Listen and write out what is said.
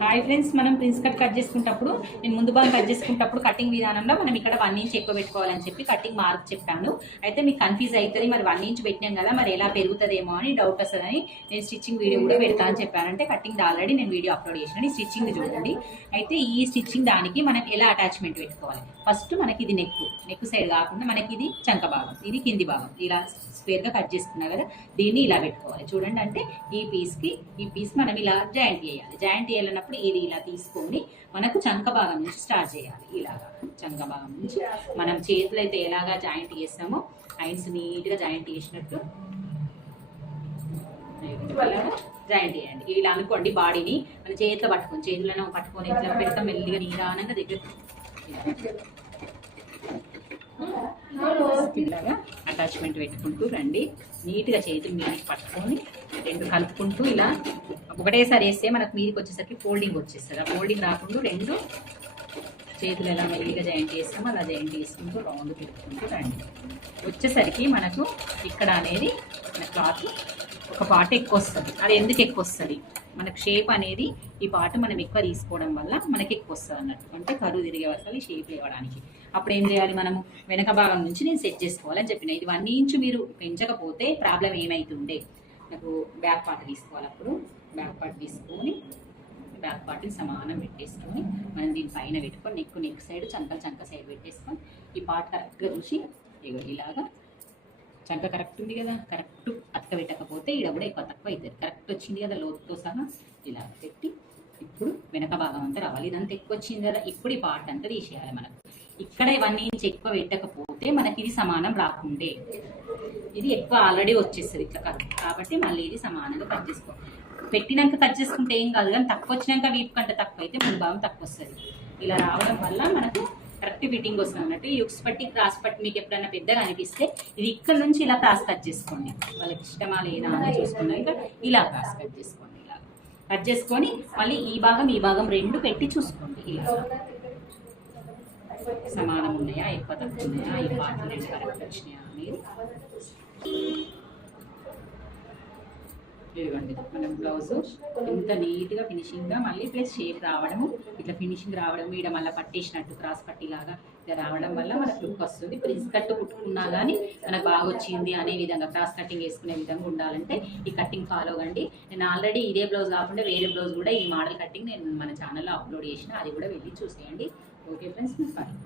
Hi friends, మనం prince cut చేసుకుంటప్పుడు నేను ముందు భాగం కట్ చేసుకుంటప్పుడు కటింగ్ విధానంలో మనం ఇక్కడ 1 ఇంచ్ ఎక్కువ పెట్టుకోవాలని చెప్పి కటింగ్ మార్క్ చెప్పాను. అయితే మీకు కన్ఫ్యూజ్ అవుతుంది, మరి 1 ఇంచ్ పెట్టినాం కదా, మరి ఎలా పెరుగుతుందేమో అని డౌట్ వస్తుందని నేను స్టిచ్చింగ్ వీడియో కూడా పెడతా అని చెప్పాను. అంటే కటింగ్ ఆల్రెడీ నేను వీడియో అప్లోడ్ చేసిన, స్టిచ్చింగ్ చూడండి. అయితే ఈ స్టిచ్చింగ్ దానికి మనం ఎలా అటాచ్మెంట్ పెట్టుకోవాలి. ఫస్ట్ మనకి ఇది నెక్ సైడ్ కాకుండా మనకి ఇది చంక భాగం, ఇది కింది భాగం. ఇలా స్క్వేర్గా కట్ చేసుకున్నా కదా, దీన్ని ఇలా పెట్టుకోవాలి. చూడండి, అంటే ఈ పీస్ మనం ఇలా జాయింట్ చేయాలి. జాయింట్ చేయాలన్నప్పుడు ఇది ఇలా తీసుకొని మనకు చంక భాగం నుంచి స్టార్ట్ చేయాలి. ఇలాగా చంక భాగం నుంచి మనం చేతులు అయితే ఎలాగా జాయింట్ చేస్తామో ఐన్స్ నీట్గా జాయింట్ చేసినట్టు జాయింట్ చేయండి. ఇలా అనుకోండి, బాడీని మన చేతిలో చేతులను పట్టుకొని ఇట్లా పెడతాం, మెల్లిగా నిదానంగా దగ్గర ఇలాగా అటాచ్మెంట్ పెట్టుకుంటూ రండి. నీట్గా చేతులు మీదకి పట్టుకొని రెండు కలుపుకుంటూ ఇలా ఒకటేసారి వేస్తే మనకు మీదకి వచ్చేసరికి ఫోల్డింగ్ వచ్చేస్తుంది. ఆ ఫోల్డింగ్ రాకుండా రెండు చేతులు ఎలా మెల్లిగా జాయింట్ చేస్తామో అలా జాయింట్ చేసుకుంటూ రౌండ్ తిప్పుకుంటూ రండి. వచ్చేసరికి మనకు ఇక్కడ అనేది మన క్లాత్ ఒక పార్ట్ ఎక్కువ వస్తుంది. అది ఎందుకు ఎక్కువ వస్తుంది, మనకు షేప్ అనేది ఈ పార్ట్ మనం ఎక్కువ తీసుకోవడం వల్ల మనకి ఎక్కువ వస్తుంది అన్నట్టు. అంటే కరువు తిరిగే వరకు షేప్ ఇవ్వడానికి అప్పుడు ఏం చేయాలి, మనము వెనక భాగం నుంచి నేను సెట్ చేసుకోవాలని చెప్పిన. ఇది 1 ఇంచ్ మీరు పెంచకపోతే ప్రాబ్లం ఏమవుతుండే, నాకు బ్యాక్ పార్ట్ తీసుకోవాలి. అప్పుడు బ్యాక్ పార్ట్ తీసుకొని బ్యాక్ పార్ట్ని సమానం పెట్టేసుకొని మనం దీని పైన పెట్టుకొని నెక్ సైడ్ చంక సైడ్ పెట్టేసుకొని ఈ పార్ట్ కరెక్ట్గా చూసి ఇలాగా చంక కరెక్ట్ ఉంది కదా, కరెక్ట్ అక్క పెట్టకపోతే ఇక్కడ కూడా ఎక్కువ తక్కువ అవుతుంది. కరెక్ట్ వచ్చింది కదా లోతుతో సహా ఇలా పెట్టి ఇప్పుడు వెనక భాగం అంతా రావాలి. ఇదంతా ఎక్కువ వచ్చింది కదా, ఇప్పుడు ఈ పార్ట్ అంతా తీసేయాలి. మనకు ఇక్కడ 1 ఇంచ్ ఎక్కువ పెట్టకపోతే మనకి ఇది సమానం రాకుండే, ఇది ఎక్కువ ఆల్రెడీ వచ్చేస్తుంది ఇట్లా కరెక్ట్. కాబట్టి మళ్ళీ ఇది సమానంగా కట్ చేసుకోవాలి. పెట్టినాక కట్ చేసుకుంటే ఏం కాదు, కానీ తక్కువ వచ్చినాక వీపు కంటే తక్కువ అయితే మన భాగం తక్కువ వస్తుంది. ఇలా రావడం వల్ల మనకు కరెక్ట్ ఫిట్టింగ్ వస్తుంది అన్నట్టు. యుక్స్ పట్టి క్రాస్ పట్టి మీకు ఎప్పుడైనా పెద్దగా అనిపిస్తే ఇది ఇక్కడ నుంచి ఇలా క్రాస్ కట్ చేసుకోండి. వాళ్ళకి ఇష్టమా లేదా అని చూసుకున్నాక ఇలా క్రాస్ కట్ చేసుకోండి. ఇలా కట్ చేసుకొని మళ్ళీ ఈ భాగం రెండు పెట్టి చూసుకోండి. ఇలా సమానం ఉన్నాయా, ఎక్కువ తక్కువ ఉన్నాయా, ఈ పార్ట్లు రెండు కరెక్ట్ వచ్చినాయా అనేది. ఇదిగోండి మన బ్లౌజ్ ఇంత నీట్గా ఫినిషింగ్గా మళ్ళీ ప్లస్ షేప్ రావడము, ఇట్లా ఫినిషింగ్ రావడం, ఇక్కడ మళ్ళీ పట్టేసినట్టు క్రాస్ పట్టిలాగా ఇలా రావడం వల్ల మనకు లుక్ వస్తుంది. ప్రిన్స్ కట్ కుట్టుకున్నా కానీ మనకు బాగా వచ్చింది అనే విధంగా క్రాస్ కటింగ్ వేసుకునే విధంగా ఉండాలంటే ఈ కటింగ్ ఫాలో కండి. నేను ఆల్రెడీ ఇదే బ్లౌజ్ కాకుండా వేరే బ్లౌజ్ కూడా ఈ మోడల్ కటింగ్ నేను మన ఛానల్లో అప్లోడ్ చేసిన, అది కూడా వెళ్ళి చూసేయండి. Okay friends, bye.